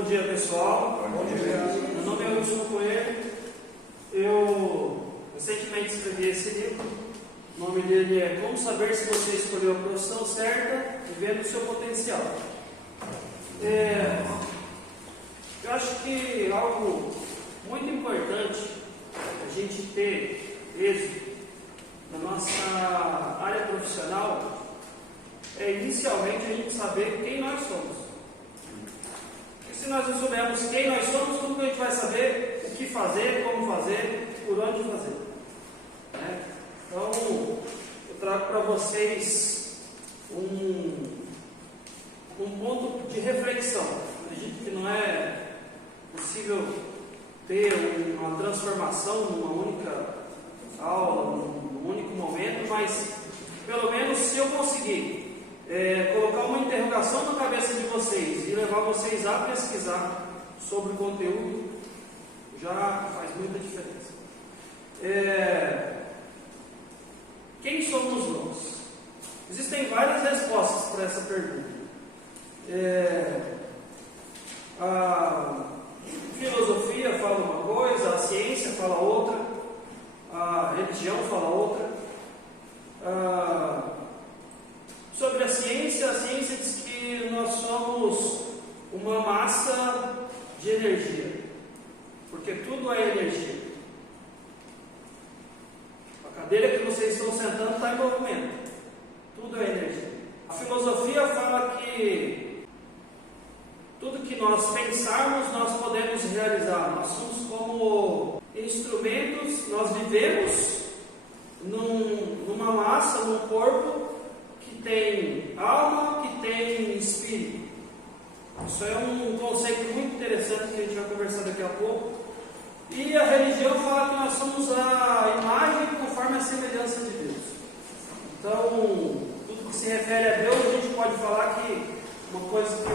Bom dia, pessoal. Bom dia. Meu nome é Wilson Coelho. Eu recentemente escrevi esse livro. O nome dele é Como Saber Se Você Escolheu a Profissão Certa e Vendo o Seu Potencial. Eu acho que algo muito importante a gente ter êxito na nossa área profissional é inicialmente a gente saber quem nós somos. E se nós não soubermos quem nós somos, como que a gente vai saber o que fazer, como fazer, por onde fazer? Então, eu trago para vocês um ponto de reflexão. Acredito que não é possível ter uma transformação numa única aula, num único momento, mas pelo menos se eu conseguir colocar uma interrogação na cabeça de vocês e levar vocês a pesquisar sobre o conteúdo, já faz muita diferença. Quem somos nós? Existem várias respostas para essa pergunta. A filosofia fala uma coisa, a ciência fala outra, a religião fala outra. Sobre a ciência diz que nós somos uma massa de energia, porque tudo é energia. A cadeira que vocês estão sentando está em movimento, tudo é energia. A filosofia fala que tudo que nós pensarmos, nós podemos realizar. Nós somos como instrumentos, nós vivemos numa massa, num corpo que tem alma, que tem espírito. Isso é um conceito muito interessante que a gente vai conversar daqui a pouco. E a religião fala que nós somos a imagem conforme a semelhança de Deus. Então, tudo que se refere a Deus, a gente pode falar que uma coisa que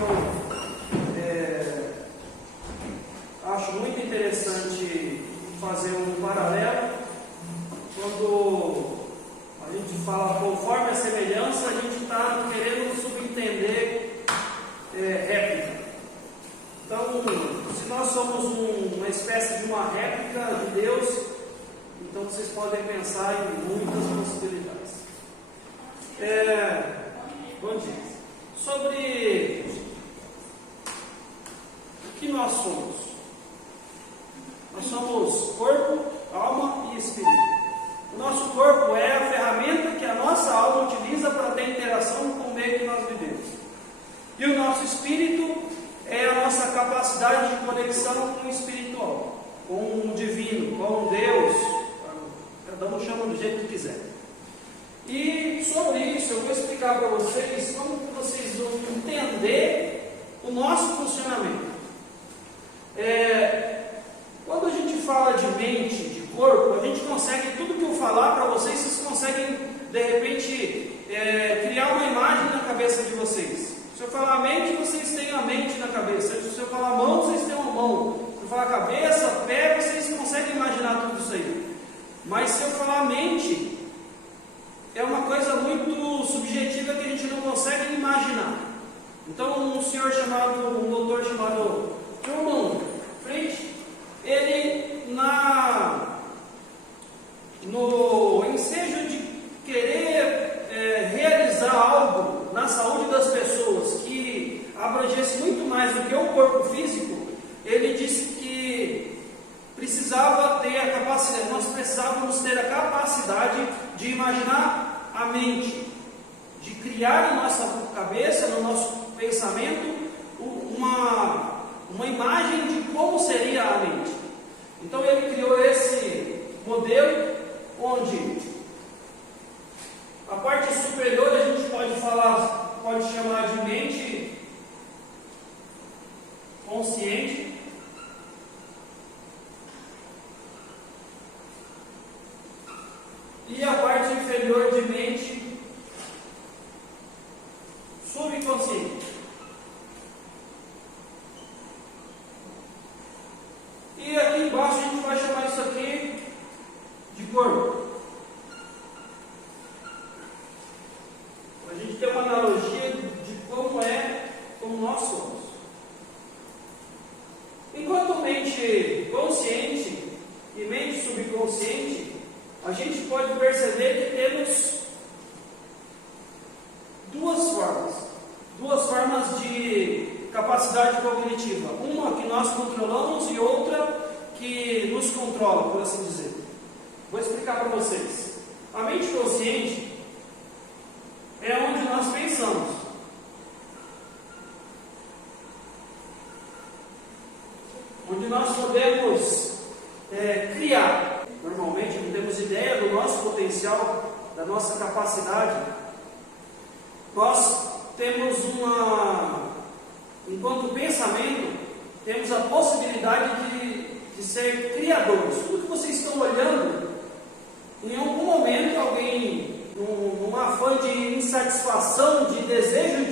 eu acho muito interessante fazer um paralelo, quando a gente fala conforme a semelhança, a gente está querendo subentender réplica. Então, se nós somos uma espécie de uma réplica de Deus, então vocês podem pensar em muitas possibilidades. Bom dia. Sobre o que nós somos. Nós somos corpo, alma e espírito. O nosso corpo é a ferramenta que a nossa alma utiliza para ter interação com o meio que nós vivemos. E o nosso espírito é a nossa capacidade de conexão com o espiritual, com o divino, com Deus. Cada um chama do jeito que quiser. E sobre isso eu vou explicar para vocês como vocês vão entender o nosso funcionamento. Quando a gente fala de mente, de corpo, a gente consegue, tudo que eu falar para vocês conseguem, de repente, criar uma imagem na cabeça de vocês. Se eu falar mente, vocês têm a mente na cabeça. Se eu falar mão, vocês têm uma mão. Se eu falar cabeça, pé, vocês conseguem imaginar tudo isso aí. Mas se eu falar mente, é uma coisa muito subjetiva que a gente não consegue imaginar. Então, um doutor chamado Truman French, ele, no ensejo de querer realizar algo na saúde das pessoas que abrangesse muito mais do que o corpo físico, ele disse que nós precisávamos ter a capacidade de imaginar a mente, de criar na nossa cabeça, no nosso pensamento, uma imagem de como seria a mente. Então ele criou esse modelo onde a parte superior a gente pode chamar de mente consciente. E a parte inferior de mente subconsciente. E aqui embaixo a gente vai chamar isso aqui de corpo. mente consciente e mente subconsciente, a gente pode perceber que temos duas formas de capacidade cognitiva. Uma que nós controlamos e outra que nos controla, por assim dizer. Vou explicar para vocês. A mente consciente é onde nós pensamos. Onde nós podemos criar. Normalmente não temos ideia do nosso potencial, da nossa capacidade. Nós temos enquanto pensamento, temos a possibilidade de ser criadores. Tudo que vocês estão olhando, em algum momento alguém, num afã de insatisfação, de desejo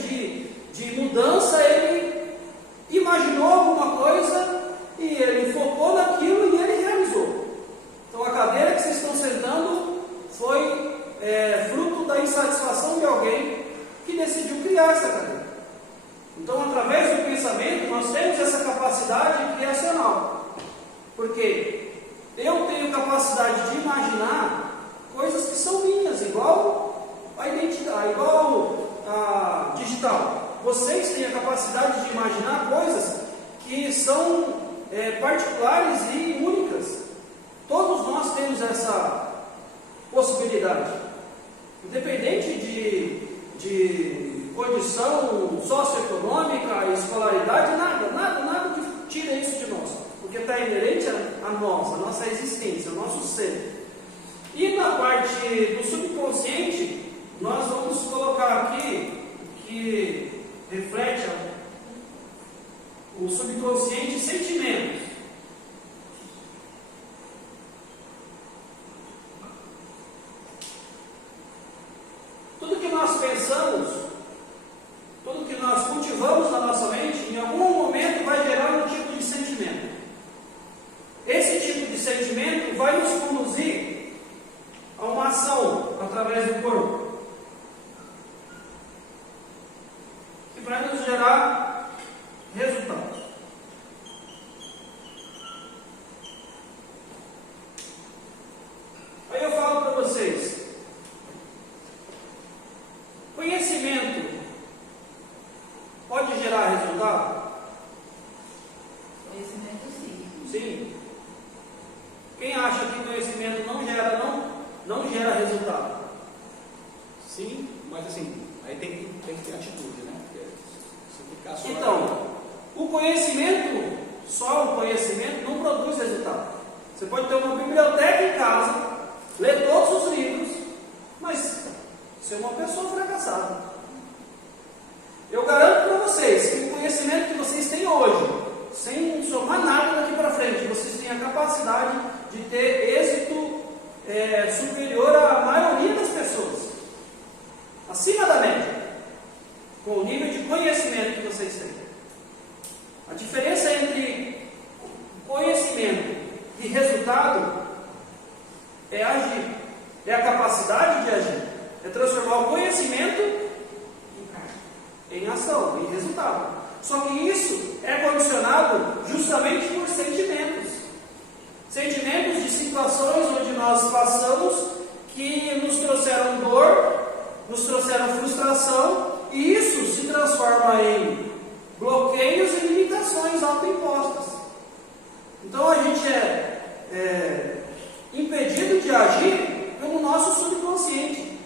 de mudança, ele imaginou alguma coisa e ele focou naquilo e ele realizou. Então a cadeira que vocês estão sentando foi fruto da insatisfação de alguém que decidiu criar essa cadeira. Então, através do pensamento, nós temos essa capacidade criacional. Porque eu tenho capacidade de imaginar coisas que são minhas, igual a identidade, igual a digital. Vocês têm a capacidade de imaginar coisas que são particulares e únicas. Todos nós temos essa possibilidade. Independente de condição socioeconômica, escolaridade, nada que tire isso de nós, porque está inerente a nós, a nossa existência, o nosso ser. E na parte do subconsciente, nós vamos colocar aqui que reflete o subconsciente sentimentos. Tudo que nós pensamos, tudo que nós cultivamos na nossa mente, em algum momento vai gerar um tipo de sentimento. Esse tipo de sentimento vai nos conduzir a uma ação através do corpo, que vai nos gerar resultados. Aí eu falo para vocês, conhecimento pode gerar resultado? Conhecimento sim. Sim. Quem acha que conhecimento não gera resultado? Sim, mas assim, aí tem que ter atitude, né? Porque se ficar só... Então, o conhecimento, só o conhecimento não produz resultado. Você pode ter uma biblioteca em casa, ler todos os livros, mas ser uma pessoa fracassada. Eu garanto para vocês que o conhecimento que vocês têm hoje, sem somar nada daqui para frente, vocês têm a capacidade de ter êxito superior à maioria das pessoas, acima da média, com o nível de conhecimento que vocês têm. A diferença entre conhecimento e resultado é agir, é a capacidade de agir, é transformar o conhecimento em ação, em resultado. Só que isso é condicionado justamente por sentimentos. Sentimentos de situações onde nós passamos que nos trouxeram dor, nos trouxeram frustração, e isso se transforma em bloqueios e limitações autoimpostas. Então a gente é impedido de agir pelo nosso subconsciente,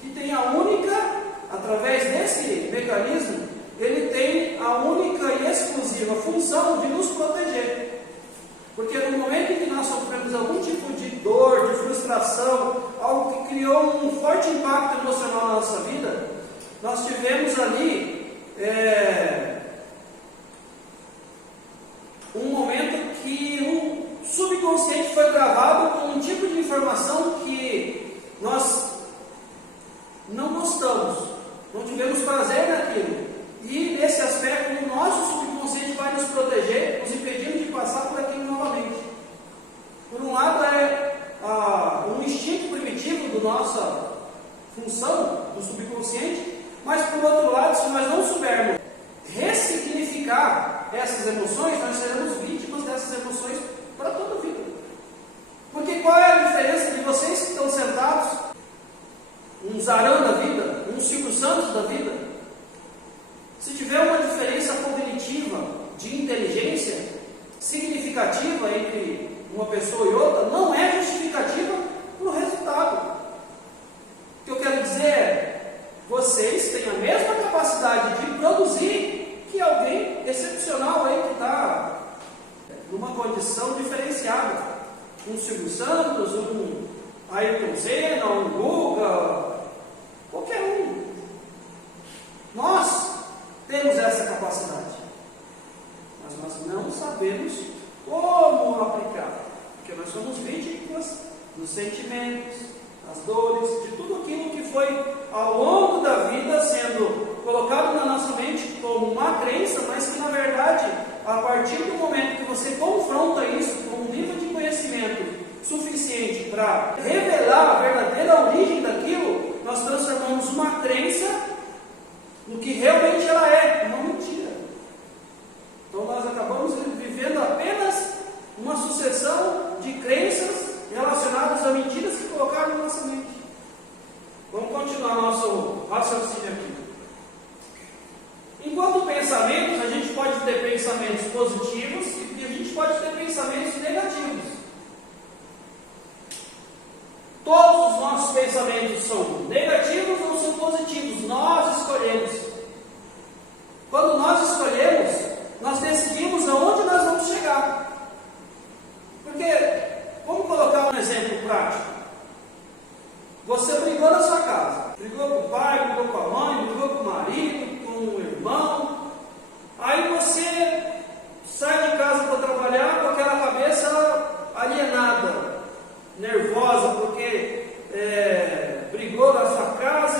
que tem através desse mecanismo, ele tem a única e exclusiva função de nos proteger. Porque no momento em que nós sofremos algum tipo de dor, de frustração, algo que criou um forte impacto emocional na nossa vida, nós tivemos ali um momento que o subconsciente foi gravado com um tipo de informação que nós não gostamos, não tivemos prazer naquilo. E nesse aspecto, o nosso subconsciente vai nos proteger, nos impedindo de passar por aquilo novamente. Por um lado, é um instinto primitivo da nossa função, do subconsciente, mas por outro lado, se nós não soubermos ressignificar essas emoções, nós seremos vítimas dessa essas emoções para toda a vida. Porque qual é a diferença de vocês que estão sentados, um Zarão da vida, um Silvio Santos da vida? Se tiver uma diferença cognitiva de inteligência significativa entre uma pessoa e outra, não é justificativa para o resultado. O que eu quero dizer é, vocês têm a mesma capacidade de produzir que alguém excepcional aí que está numa condição diferenciada. Um Silvio Santos, um Ayrton Senna, um Guga, qualquer um. Nós temos essa capacidade, mas nós não sabemos como aplicar, porque nós somos vítimas dos sentimentos, das dores, de tudo aquilo que foi ao longo da vida sendo colocado na nossa mente como uma crença, mas que na verdade, a partir do momento que você confronta isso com um nível de conhecimento suficiente para revelar a verdadeira origem daquilo, nós transformamos uma crença no que realmente ela é, uma mentira. Então nós acabamos vivendo apenas uma sucessão de crenças relacionadas a mentiras que colocaram na nossa mente. Vamos continuar nosso raciocínio aqui. Enquanto pensamentos, a gente pode ter pensamentos positivos e a gente pode ter pensamentos negativos. Todos os nossos pensamentos são negativos ou são positivos, nós escolhemos. Quando nós escolhemos, nós decidimos aonde nós vamos chegar. Porque, vamos colocar um exemplo prático. Você brigou na sua casa, brigou com o pai, brigou com a mãe, brigou com o marido, com o irmão. Aí você sai de casa para trabalhar com aquela cabeça alienada, nervosa, porque brigou na sua casa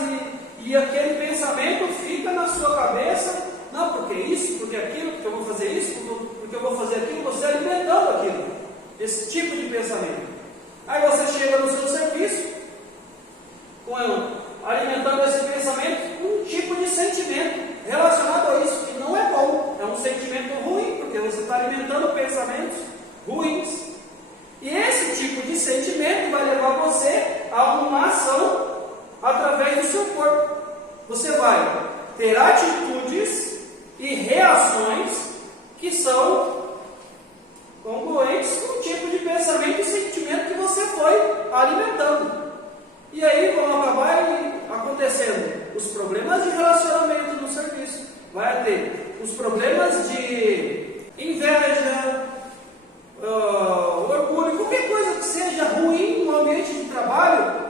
e aquele pensamento fica na sua cabeça. Não, porque isso, porque aquilo, porque eu vou fazer isso, porque eu vou fazer aquilo, você alimentando aquilo, esse tipo de pensamento. Aí você chega no seu serviço, alimentando esse pensamento com um tipo de sentimento relacionado a isso, que não é bom, é um sentimento ruim, porque você está alimentando pensamentos ruins. E esse tipo de sentimento vai levar você a uma ação através do seu corpo. Você vai ter atitudes e reações que são congruentes com o tipo de pensamento e sentimento que você foi alimentando. E aí vão acabar acontecendo os problemas de relacionamento no serviço. Vai ter os problemas de inveja, orgulho, qualquer coisa que seja ruim no ambiente de trabalho.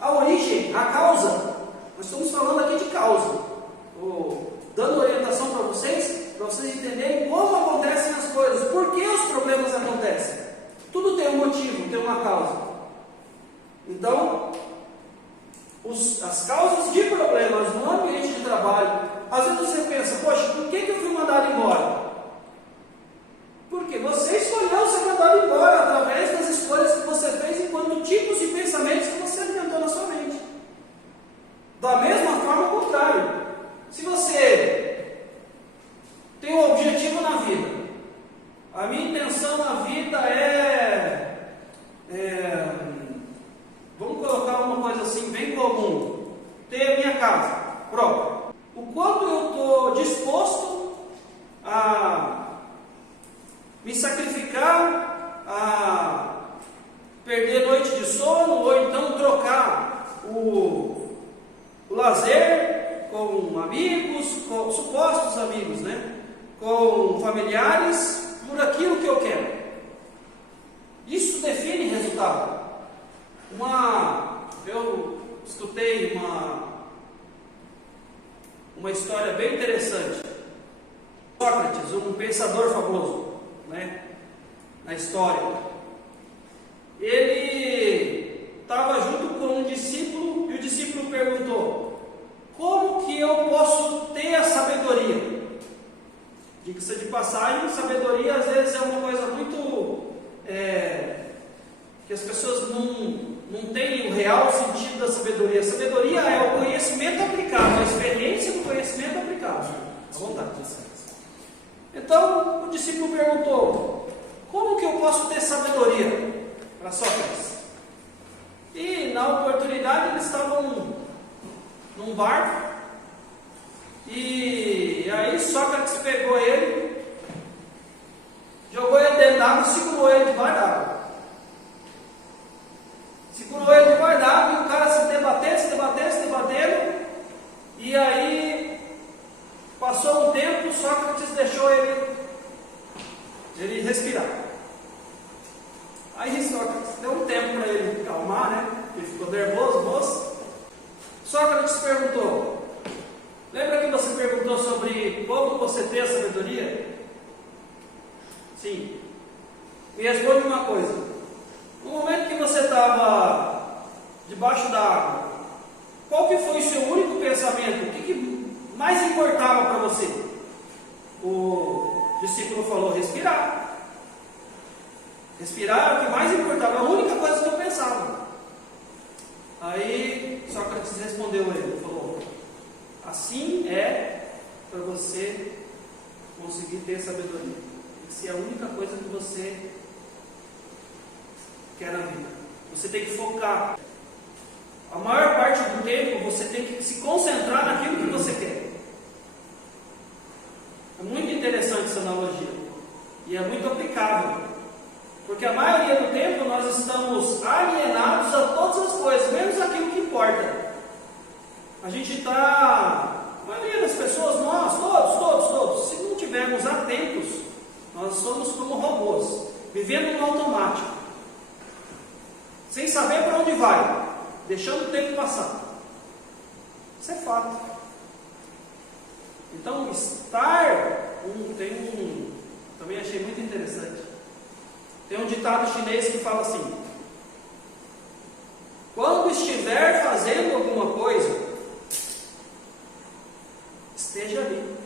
A origem, a causa, nós estamos falando aqui de causa, dando orientação para vocês entenderem como acontecem as coisas, por que os problemas acontecem. Tudo tem um motivo, tem uma causa. Então, as causas de problemas no ambiente de trabalho, às vezes você pensa, poxa, por que eu fui mandado embora? Porque você escolheu ser mandado embora através das escolhas que você fez enquanto tipos de pensamentos que você alimentou na sua mente. Da mesma forma, ao contrário. Se você tem um objetivo na vida, a minha intenção na vida vamos colocar uma coisa assim bem comum, ter a minha casa própria. O quanto eu estou disposto a me sacrificar, a perder noite de sono, ou então trocar o lazer com amigos, com supostos amigos, né? Com familiares, por aquilo que eu quero. Isso define resultado. Eu escutei uma história bem interessante. Sócrates, um pensador famoso, né, na história, ele estava junto com um discípulo e o discípulo perguntou: como que eu posso ter a sabedoria? Diga-se de passagem, sabedoria às vezes é uma coisa muito que as pessoas não têm o real sentido da sabedoria. A sabedoria é o conhecimento aplicado, a experiência do conhecimento aplicado. À vontade. Então Então o discípulo perguntou: como que eu posso ter sabedoria? Para Sócrates. E na oportunidade eles estavam num barco, e aí Sócrates pegou ele, jogou ele dentro d'água e segurou ele debaixo d'água. Segurou ele debaixo d'água e o cara se debatendo, e aí passou um tempo, Sócrates deixou ele respirar. Aí Sócrates deu um tempo para ele calmar, né? Ele ficou nervoso, moço. Sócrates perguntou: lembra que você perguntou sobre como você tem a sabedoria? Sim. Me responde uma coisa: no momento que você estava debaixo da água, qual que foi o seu único pensamento? O que mais importava para você? O discípulo falou: respirar. Respirar é o que mais importava, a única coisa que eu pensava. Aí Sócrates respondeu a ele, falou: assim é para você conseguir ter sabedoria. Tem que ser a única coisa que você quer na vida. Você tem que focar. A maior parte do tempo você tem que se concentrar naquilo que você quer. É muito interessante essa analogia. E é muito aplicável. Porque a maioria do tempo nós estamos alienados a todas as coisas, menos aquilo que importa. A gente está, a maioria das pessoas, nós, todos, se não estivermos atentos, nós somos como robôs, vivendo no automático, sem saber para onde vai, deixando o tempo passar. Isso é fato. Então, também achei muito interessante. Tem um ditado chinês que fala assim: quando estiver fazendo alguma coisa, esteja ali.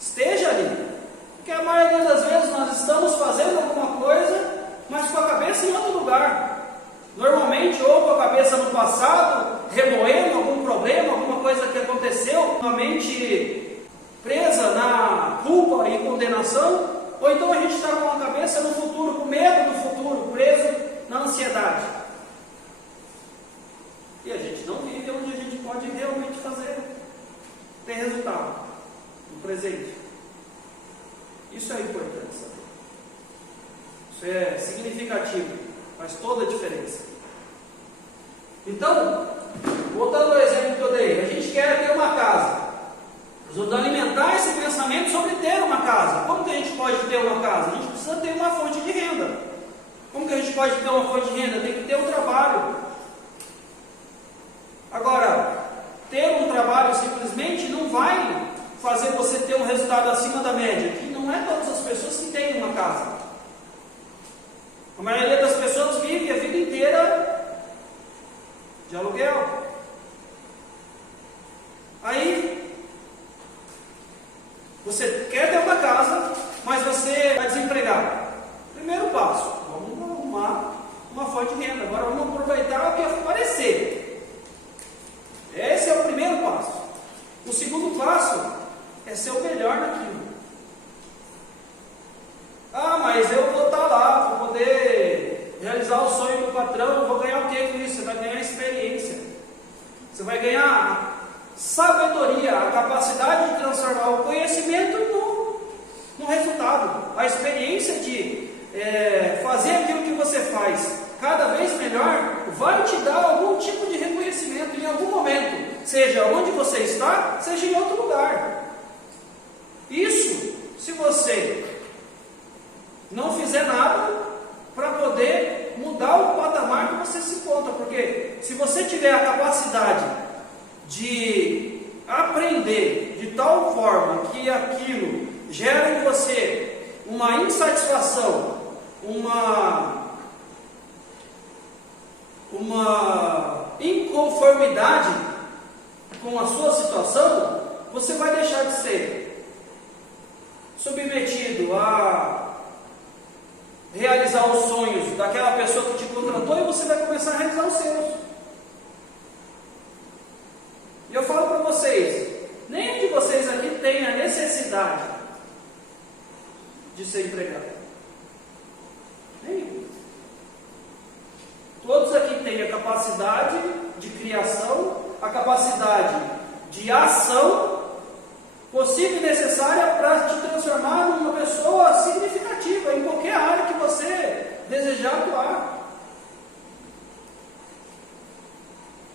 Esteja ali. Porque a maioria das vezes nós estamos fazendo alguma coisa, mas com a cabeça em outro lugar. Normalmente, ou com a cabeça no passado, remoendo algum problema, alguma coisa que aconteceu, uma mente presa na culpa e condenação. Ou então a gente está com a cabeça no futuro, com medo do futuro, preso na ansiedade. E a gente não vive onde a gente pode realmente ter resultado no presente. Isso é importante saber. Isso é significativo, faz toda a diferença. Então, voltando ao exemplo que eu dei, a gente quer ter uma casa. Nós vamos alimentar esse pensamento sobre ter uma casa. Como que a gente pode ter uma casa? A gente precisa ter uma fonte de renda. Como que a gente pode ter uma fonte de renda? Tem que ter um trabalho. Agora, ter um trabalho simplesmente não vai fazer você ter um resultado acima da média. Que não é todas as pessoas que têm uma casa. A maioria das pessoas vive a vida inteira de aluguel. Aí, você quer ter uma casa, mas você está desempregado. Primeiro passo: vamos arrumar uma fonte de renda. Agora vamos aproveitar o que aparecer. Esse é o primeiro passo. O segundo passo é ser o melhor naquilo. Ah, mas eu vou estar lá para poder realizar o sonho do patrão. Eu vou ganhar o que com isso? Você vai ganhar experiência. Você vai ganhar sabedoria, a capacidade de transformar o conhecimento no resultado, a experiência de fazer aquilo que você faz cada vez melhor, vai te dar algum tipo de reconhecimento em algum momento, seja onde você está, seja em outro lugar. Isso, se você não fizer nada para poder mudar o patamar que você se encontra, porque se você tiver a capacidade de aprender de tal forma que aquilo gera em você uma insatisfação, uma inconformidade com a sua situação, você vai deixar de ser submetido a realizar os sonhos daquela pessoa que te contratou e você vai começar a realizar os seus. E eu falo para vocês, nenhum de vocês aqui tem a necessidade de ser empregado? Nenhum. Todos aqui têm a capacidade de criação, a capacidade de ação possível e necessária para te transformar numa pessoa significativa em qualquer área que você desejar atuar.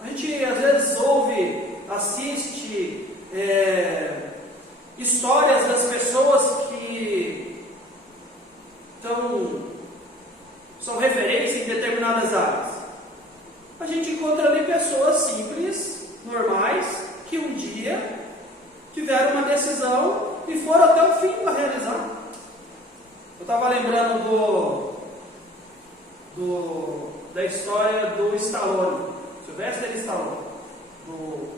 A gente às vezes ouve, assiste histórias das pessoas que são referência em determinadas áreas. A gente encontra ali pessoas simples, normais, que um dia tiveram uma decisão e foram até o fim para realizar. Eu estava lembrando da história do Stallone, Sylvester Stallone, do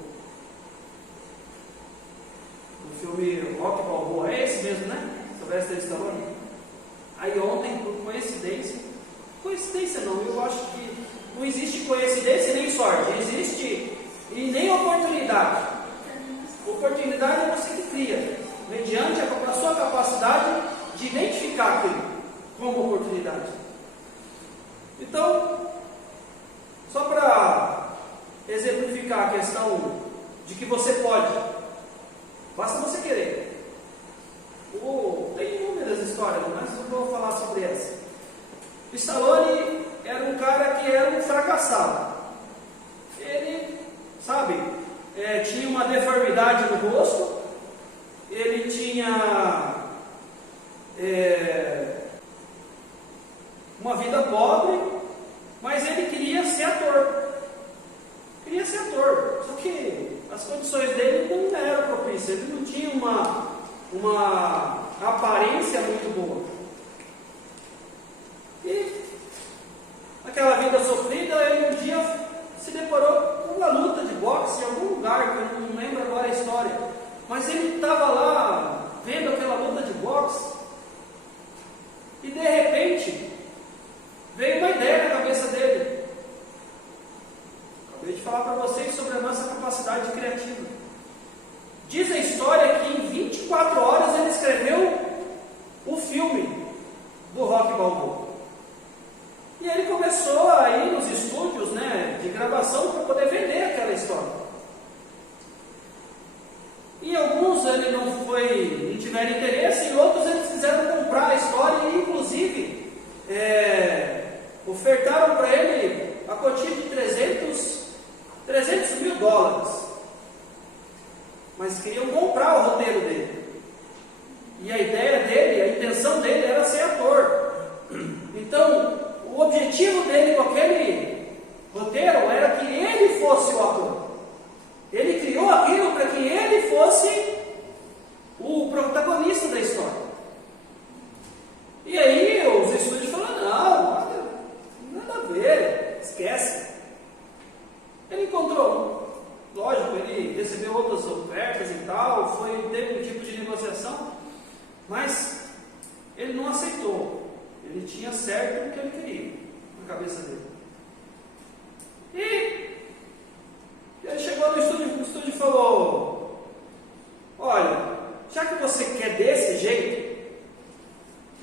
filme Rock Balboa. É esse mesmo, né? Sylvester Stallone. Aí ontem, por coincidência não, eu acho que não existe coincidência nem sorte, existe e nem oportunidade. Oportunidade é você que cria, mediante a sua capacidade de identificar aquilo como oportunidade. Então, só para exemplificar a questão de que você pode, basta você querer. Tem inúmeras histórias, mas não vou falar sobre essa. Stallone era um cara que era um fracassado. Ele, tinha uma deformidade no rosto, ele tinha uma vida pobre, mas ele queria ser ator. Só que as condições dele não eram propícias, ele não tinha uma aparência muito boa. E naquela vida sofrida, ele um dia se deparou com uma luta de boxe em algum lugar, que eu não lembro agora a história. Mas ele estava lá vendo aquela luta de boxe e de repente veio uma ideia na cabeça dele. Acabei de falar para vocês sobre a nossa capacidade criativa. Diz a história que em 24 horas ele escreveu o filme do Rock Balboa. E ele começou a ir nos estúdios, de gravação para poder vender aquela história. E alguns ele não tiveram interesse, e outros eles quiseram comprar a história e inclusive ofertaram para ele a quantia de $300 mil. Mas queriam comprar o roteiro dele. E a ideia dele, a intenção dele era ser ator. Então, o objetivo dele com aquele roteiro era que ele fosse o ator. Ele criou aquilo para que ele fosse o protagonista da história. E aí os estúdios falaram, não, nada a ver, esquece. Ele encontrou, lógico, ele recebeu outras ofertas e tal, teve um tipo de negociação, mas ele não aceitou. Ele tinha certo o que ele queria na cabeça dele. E ele chegou no estúdio e falou: olha, já que você quer desse jeito,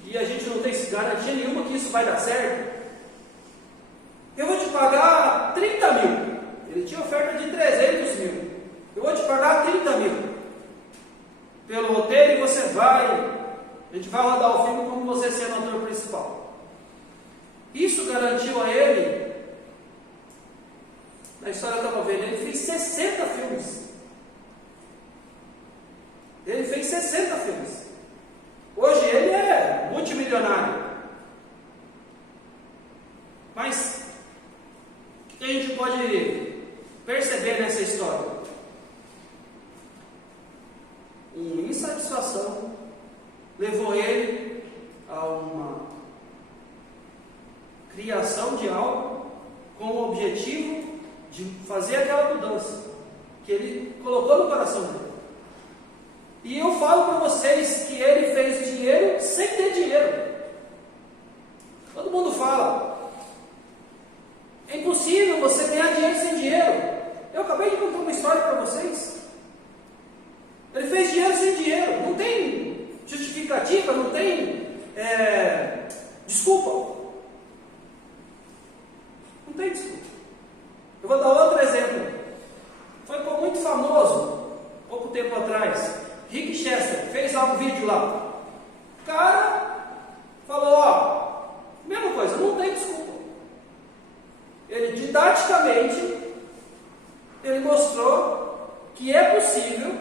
e a gente não tem garantia nenhuma que isso vai dar certo, eu vou te pagar 30 mil. Ele tinha oferta de 300 mil. Eu vou te pagar 30 mil pelo roteiro e a gente vai rodar o filme como você sendo o ator principal. Isso garantiu a ele, na história que eu estava vendo, ele fez 60 filmes. Ele fez 60 filmes. Hoje ele é multimilionário. Mas o que a gente pode perceber nessa história? Uma insatisfação levou ele a uma criação de algo com o objetivo de fazer aquela mudança que ele colocou no coração dele. E eu falo para vocês que ele fez dinheiro sem ter dinheiro. Todo mundo fala: é impossível você ganhar dinheiro sem dinheiro. Eu acabei de contar uma história para vocês. Ele fez dinheiro sem dinheiro. Não tem justificativa, não tem tempo atrás, Rick Chester fez um vídeo lá. O cara falou, ó, mesma coisa, não tem desculpa. Ele didaticamente, ele mostrou que é possível,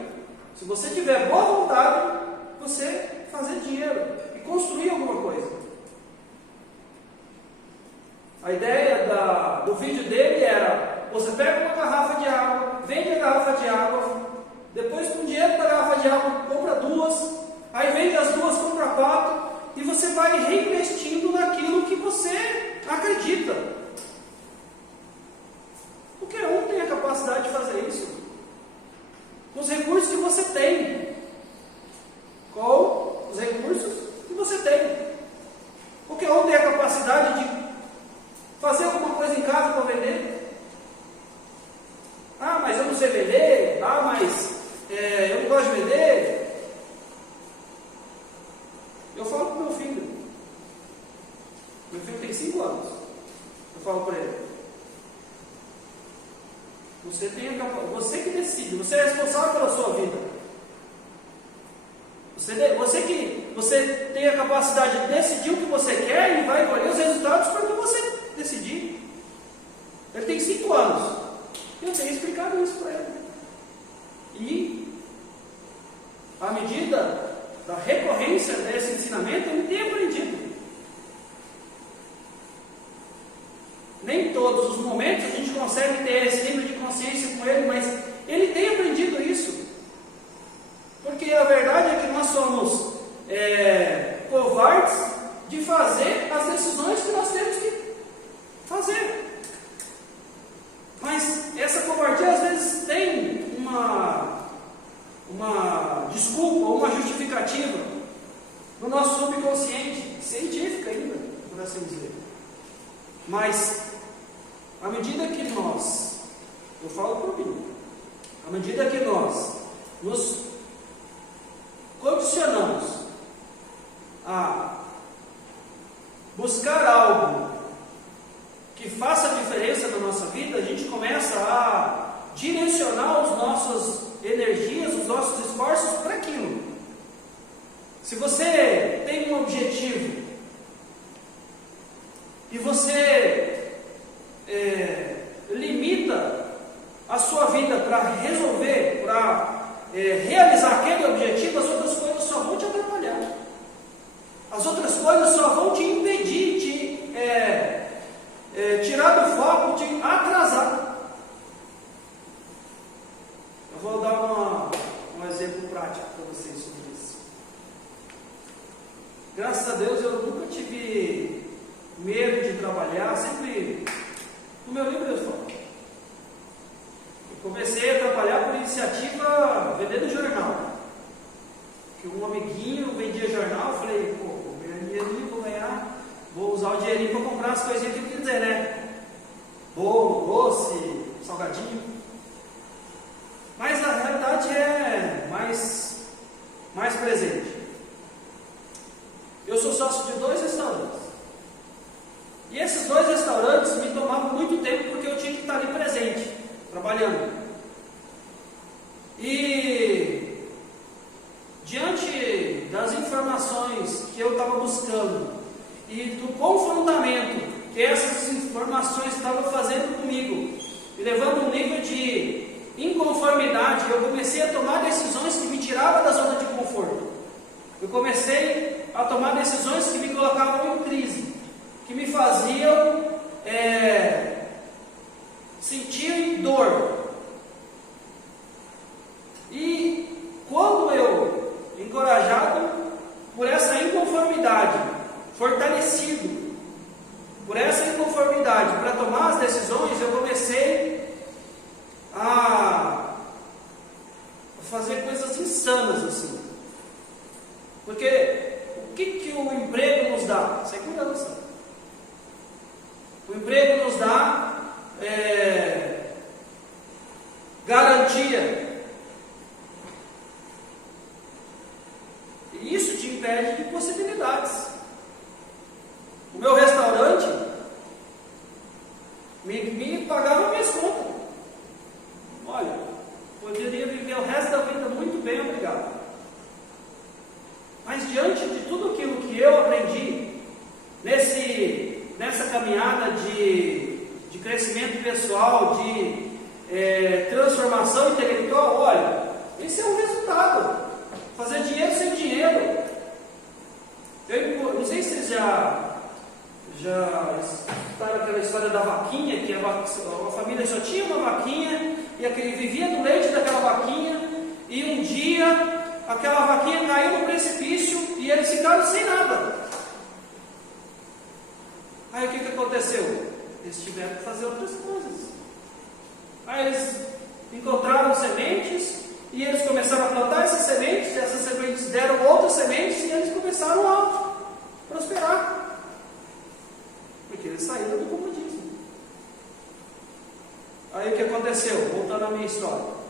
se você tiver boa vontade, você fazer dinheiro e construir alguma coisa. A ideia do vídeo dele era, você pega uma garrafa de água, vende a garrafa de água, depois com o dinheiro da garrafa de água compra duas, aí vende as duas, compra quatro, e você vai reinvestindo naquilo que você acredita. Qualquer um tem a capacidade de fazer isso, com os recursos que você tem. Com os recursos que você tem. Qualquer um tem a capacidade de fazer alguma coisa em casa para vender. Ah, mas eu não sei vender. Ah, mas eu não gosto de vender. Eu falo para o meu filho. Meu filho tem 5 anos. Eu falo para ele. Você que decide. Você é responsável pela sua vida. Você tem a capacidade de decidir o que você quer e vai colher os resultados quando você decidir. Ele tem 5 anos. Eu tenho explicado isso para ele. E, à medida da recorrência desse ensinamento, ele tem aprendido. Nem todos os momentos a gente consegue ter esse nível de consciência com ele, mas ele tem aprendido isso. Porque a verdade é que nós somos covardes de fazer as decisões que nós temos que fazer. Mas essa covardia às vezes tem uma desculpa, uma justificativa no nosso subconsciente, científica ainda, por assim dizer. Mas à medida que eu falo por mim, à medida que nós nos condicionamos a buscar algo que faça diferença na nossa vida, a gente começa a direcionar as nossas energias, os nossos esforços para aquilo. Se você tem um objetivo e você limita a sua vida para resolver, para realizar aquele objetivo, as outras coisas só vão te atrapalhar. As outras coisas só vão te impedir, tirar do foco, te atrasar. Eu vou dar um exemplo prático para vocês sobre isso. Graças a Deus eu nunca tive medo de trabalhar, sempre no meu livro eu falo. Eu comecei a trabalhar por iniciativa vendendo jornal. Que um amiguinho vendia jornal, eu falei, pô, vou ganhar dinheirinho, vou ganhar, vou usar o dinheirinho para comprar as coisinhas que eu quiser, né? Bolo, doce, salgadinho. Mas a realidade é mais presente. Eu sou sócio de 2 restaurantes. E esses 2 restaurantes me tomavam muito tempo porque eu tinha que estar ali presente, trabalhando. E diante das informações que eu estava buscando e do confrontamento que essas informações estavam fazendo comigo, e levando um nível de inconformidade, eu comecei a tomar decisões que me tiravam da zona de conforto. Eu comecei a tomar decisões que me colocavam em crise, que me faziam sentir dor. E quando eu, encorajado por essa inconformidade, fortalecido por essa inconformidade para tomar as decisões, eu comecei a fazer coisas insanas assim. Porque o que o emprego nos dá? Segurança. O emprego nos dá garantia. E isso te impede de possibilidades. O meu restaurante me pagava minhas contas. Olha, poderia viver o resto da vida muito de crescimento pessoal, de transformação intelectual, olha, esse é o resultado. Fazer dinheiro sem dinheiro. Eu não sei se vocês já escutaram aquela história da vaquinha, que a família só tinha uma vaquinha, e aquele vivia do leite daquela vaquinha, e um dia aquela vaquinha caiu no precipício e eles ficaram sem nada. Aí o que aconteceu? Eles tiveram que fazer outras coisas. Aí eles encontraram sementes e eles começaram a plantar essas sementes deram outras sementes e eles começaram a prosperar. Porque eles saíram do comodismo. Aí o que aconteceu? Voltando à minha história.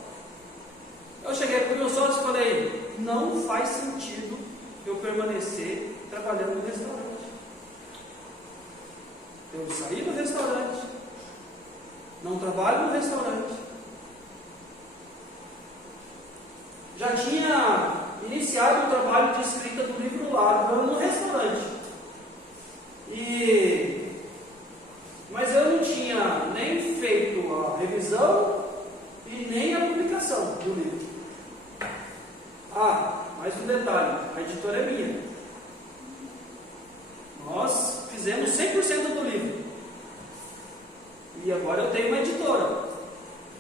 Eu cheguei para os meus sócios e falei, não faz sentido eu permanecer trabalhando no restaurante. Eu saí do restaurante, não trabalho no restaurante. Já tinha iniciado o trabalho de escrita do livro lá, no restaurante. Mas eu não tinha nem feito a revisão e nem a publicação do livro. Mais um detalhe, a editora é minha. Nós fizemos 100% do livro. E agora eu tenho uma editora.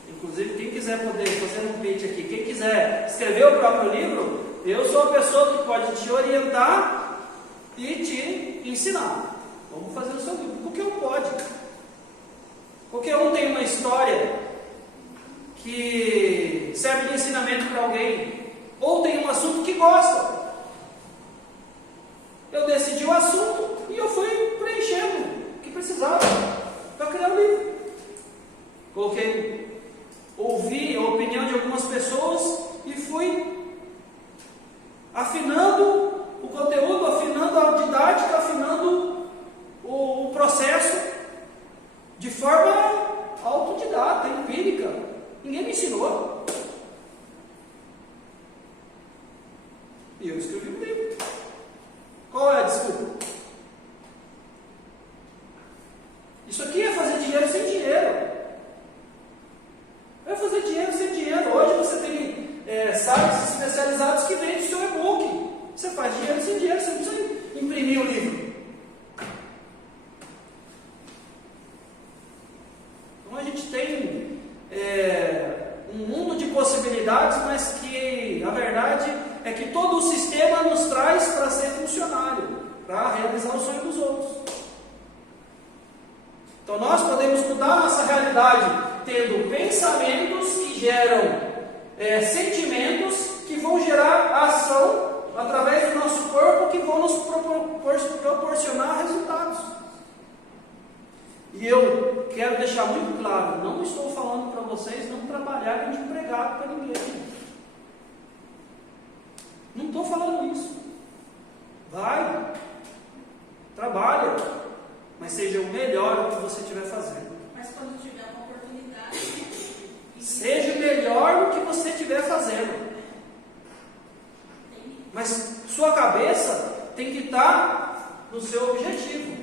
Inclusive, quem quiser poder fazer um pitch aqui, quem quiser escrever o próprio livro, eu sou a pessoa que pode te orientar e te ensinar. Vamos fazer o seu livro. Qualquer um pode. Qualquer um tem uma história que serve de ensinamento para alguém. Ou tem um assunto que gosta. Eu decidi o assunto e eu fui preenchendo o que precisava para criar o livro. Ouvi a opinião de algumas pessoas e fui afinando o conteúdo, afinando a didática, afinando o processo de forma autodidata, empírica. Ninguém me ensinou. E eu escrevi um livro. Qual é a desculpa? Isso aqui é fazer dinheiro sem dinheiro. É fazer dinheiro sem dinheiro. Hoje você tem sites especializados que vendem o seu e-book. Você faz dinheiro sem dinheiro, você não precisa imprimir o livro. Então a gente tem um mundo de possibilidades, mas que a verdade é que todo o sistema nos traz para ser funcionário, para realizar o sonho dos outros. Então nós podemos mudar nossa realidade tendo pensamentos que geram sentimentos que vão gerar ação através do nosso corpo, que vão nos proporcionar resultados. E eu quero deixar muito claro, não estou falando para vocês não trabalharem de empregado para ninguém. Não estou falando isso. Vai, trabalha, mas seja o melhor o que você estiver fazendo. Mas quando tiver uma oportunidade, seja o melhor o que você estiver fazendo. Mas sua cabeça tem que estar no seu objetivo.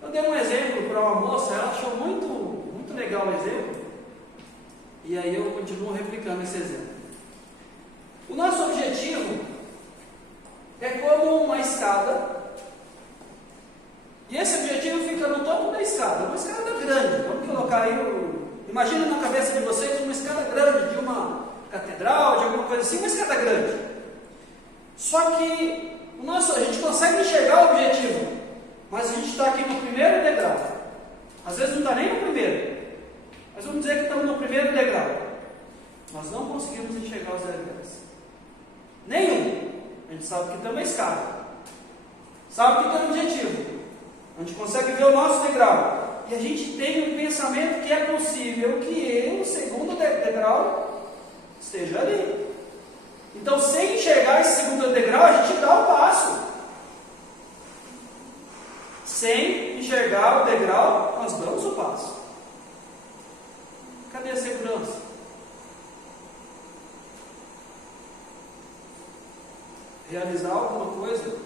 Eu dei um exemplo para uma moça, ela achou muito legal o exemplo, e aí eu continuo replicando esse exemplo. O nosso objetivo é como uma escada, e esse objetivo fica no topo da escada, uma escada grande. Vamos colocar aí, imagina na cabeça de vocês uma escada grande, de uma catedral, de alguma coisa assim, uma escada grande. Só que a gente consegue enxergar o objetivo, mas a gente está aqui no primeiro degrau. Às vezes não está nem no primeiro, mas vamos dizer que estamos no primeiro degrau. Nós não conseguimos enxergar os degraus. Nenhum. A gente sabe que tem uma escada, sabe que tem um objetivo, a gente consegue ver o nosso degrau, e a gente tem um pensamento que é possível que o segundo degrau esteja ali. Então, sem enxergar esse segundo degrau, a gente dá o passo. Sem enxergar o degrau, nós damos o passo. Cadê a segurança? Realizar alguma coisa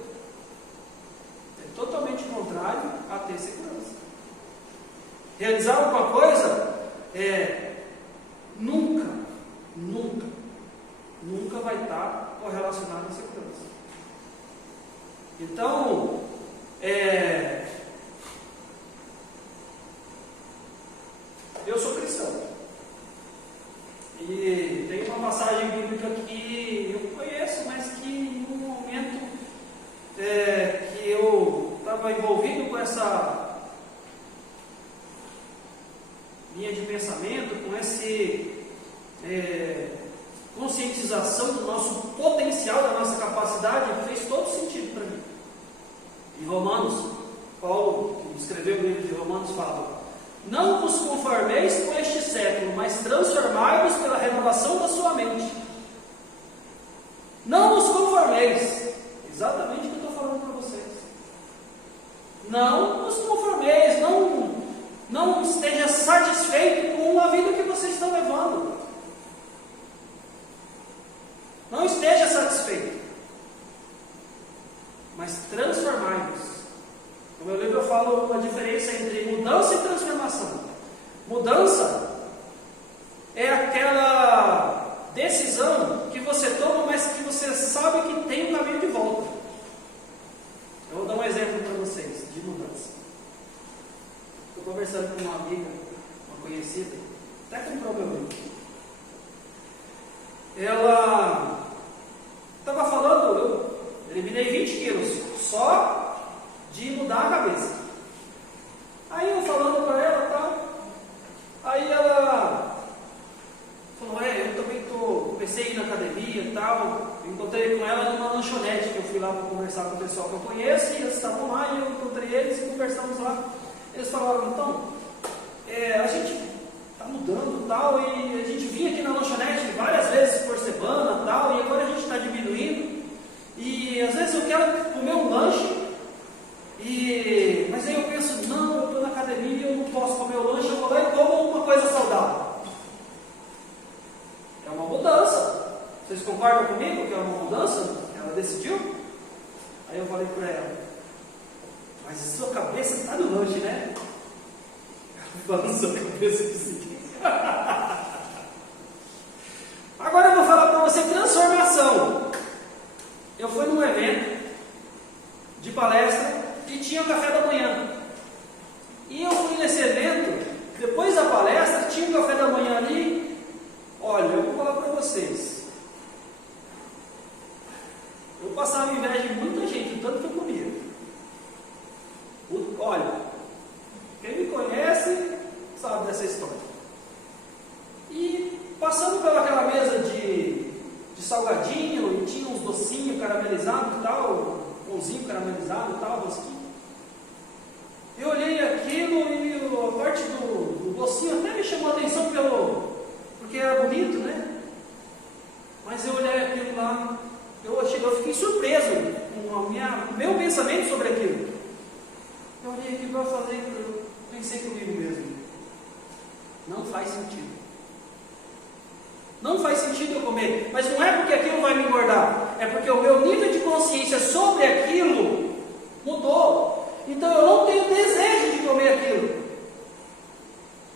é totalmente contrário a ter segurança. Realizar alguma coisa nunca vai estar correlacionado à segurança. Então, eu sou cristão. E tem uma passagem bíblica que eu conheço, mas que em um momento que eu estava envolvido com essa linha de pensamento, com essa conscientização do nosso potencial, da nossa capacidade, fez todo sentido para mim. Em Romanos, Paulo, que escreveu o livro de Romanos, fala: não vos conformeis com este século, mas transformai-vos pela renovação da sua mente. Não vos conformeis. Exatamente o que eu estou falando para vocês. Não vos conformeis. Não esteja satisfeito com a vida que vocês estão levando. Não esteja satisfeito. Mas transformai-vos. No meu livro eu falo a diferença entre mudança e transformação. Mudança é aquela decisão que você toma, mas que você sabe que tem um caminho de volta. Eu vou dar um exemplo para vocês de mudança. Estou conversando com uma amiga, uma conhecida, até com um problema. Ela estava falando, eu eliminei 20 quilos só de mudar a cabeça. Aí eu falando para ela, tal, aí ela falou: eu também comecei a ir na academia e tal. Eu encontrei com ela numa lanchonete, que eu fui lá para conversar com o pessoal que eu conheço, e eles estavam lá, e eu encontrei eles e conversamos lá. Eles falaram: então, a gente está mudando tal, e a gente vinha aqui na lanchonete várias vezes por semana tal, e agora a gente está diminuindo, e às vezes eu quero comer um lanche, mas aí eu penso: não, eu estou na academia, eu não posso comer o lanche, eu vou lá e como uma coisa saudável. É uma mudança. Vocês concordam comigo que é uma mudança? Ela decidiu? Aí eu falei para ela: mas a sua cabeça está no lanche, né? Falando sua cabeça de seguinte. Agora eu vou falar para você transformação. Eu fui num evento de palestra e tinha o café da manhã. E eu fui nesse evento, depois da palestra, tinha o café da manhã ali. Olha, eu vou falar para vocês. Eu passava inveja de muita gente, tanto que eu comia. Olha, quem me conhece sabe dessa história. E passando pelaquela mesa de salgadinho, e tinha uns docinhos caramelizados e tal, pãozinho caramelizado e tal, rosquinho. Eu olhei aquilo e a parte do docinho até me chamou a atenção porque era bonito, né? Mas eu olhei aquilo lá, eu fiquei surpreso com o meu pensamento sobre aquilo. Eu olhei aquilo para fazer, eu pensei comigo mesmo: não faz sentido. Não faz sentido eu comer. Mas não é porque aquilo vai me engordar, é porque o meu nível de consciência sobre aquilo mudou. Então eu não tenho desejo de comer aquilo.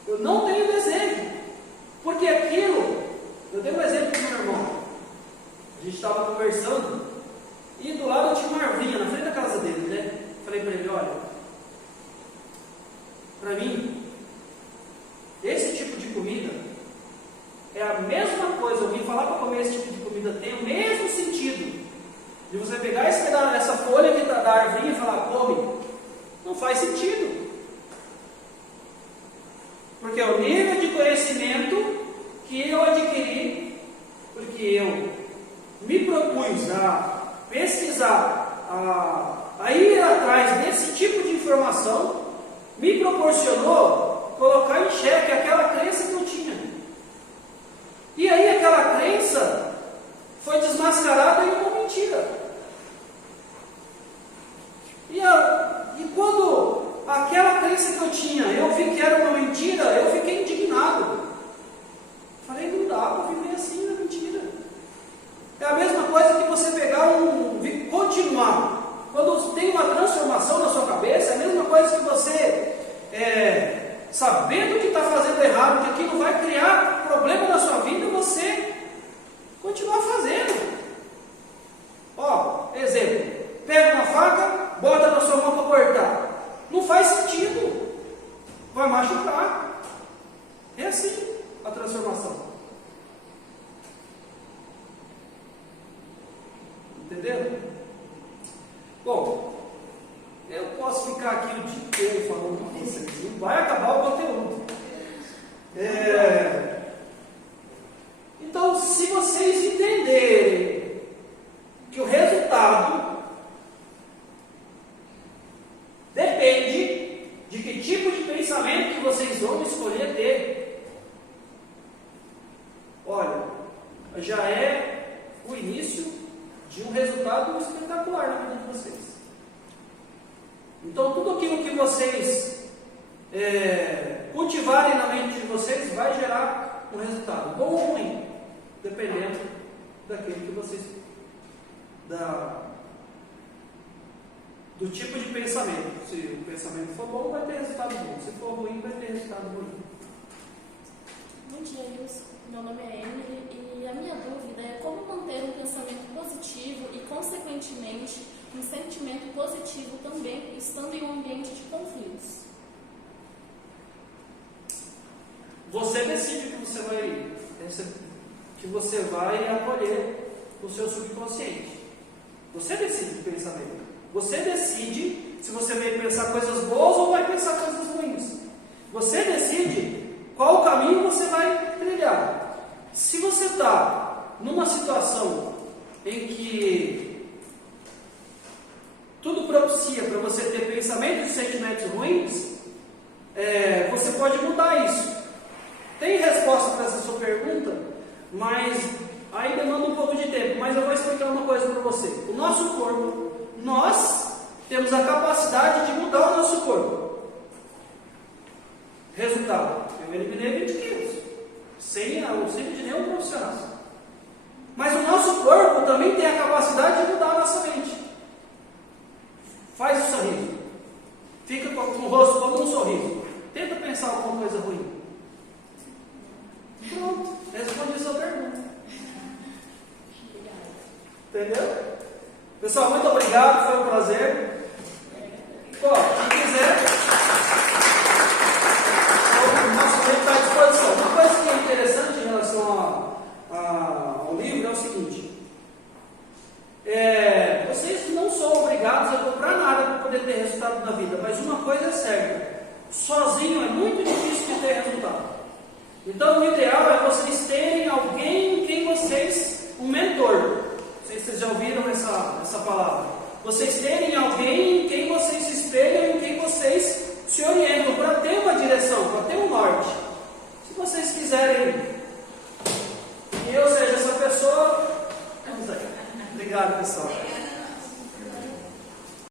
Eu não tenho desejo. Porque aquilo, eu dei um exemplo do meu irmão. A gente estava conversando e do lado tinha uma arvinha na frente da casa dele, né? Falei para ele: olha, para mim, esse tipo de comida é a mesma coisa. Eu vim falar para comer esse tipo de comida, tem o mesmo sentido de você pegar essa folha que da arvinha e falar: come. Não faz sentido. Porque é o nível de conhecimento que eu adquiri, porque eu me propus a pesquisar, a ir atrás desse tipo de informação, me proporcionou colocar em xeque aquela crença que eu tinha. E aí aquela crença foi desmascarada em uma mentira. E quando aquela crença que eu tinha, eu vi que era uma mentira, eu fiquei indignado. Falei: não dá para viver assim na mentira. É a mesma coisa que você pegar continuar Quando tem uma transformação na sua cabeça, é a mesma coisa que você, sabendo que está fazendo errado, que aquilo vai criar problema na sua vida, você continuar fazendo. Ó, exemplo, pega uma faca, bota na sua mão para cortar. Não faz sentido. Vai machucar. É assim a transformação. Entendeu? Bom, eu posso ficar aqui o dia inteiro falando com vocês. Não vai acabar o conteúdo. Então, se vocês entenderem que o resultado depende de que tipo de pensamento que vocês vão escolher ter, olha, já é o início de um resultado espetacular na vida de vocês. Então, tudo aquilo que vocês cultivarem na mente de vocês vai gerar um resultado, bom ou ruim, dependendo daquilo que vocês, do tipo de pensamento. Se o pensamento for bom, vai ter resultado bom. Se for ruim, vai ter resultado ruim. Bom dia, Wilson. Meu nome é Emily e a minha dúvida é como manter um pensamento positivo e, consequentemente, um sentimento positivo também, estando em um ambiente de conflitos. Você decide que você vai acolher o seu subconsciente. Você decide o pensamento. Você decide se você vai pensar coisas boas ou vai pensar coisas ruins. Você decide qual caminho você vai trilhar. Se você está numa situação em que tudo propicia para você ter pensamentos e sentimentos ruins, você pode mudar isso. Tem resposta para essa sua pergunta, mas aí demanda um pouco de tempo. Mas eu vou explicar uma coisa para você. O nosso corpo, nós temos a capacidade de mudar o nosso corpo. Resultado, eu eliminei 20 quilos, sem auxílio de nenhum profissional. Mas o nosso corpo também tem a capacidade de mudar a nossa mente. Faz o sorriso. Fica com o rosto como um sorriso. Tenta pensar alguma coisa ruim. Pronto, respondi a sua pergunta. Entendeu? Pessoal, muito obrigado, foi um prazer. Pô, quem quiser, o nosso livro está à disposição. Uma coisa que é interessante em relação ao livro é o seguinte: vocês não são obrigados a comprar nada para poder ter resultado na vida, mas uma coisa é certa: sozinho é muito difícil de ter resultado. Então, o ideal é vocês terem alguém em quem vocês, um mentor. Não sei se vocês já ouviram essa palavra. Vocês terem alguém em quem vocês se espelham, em quem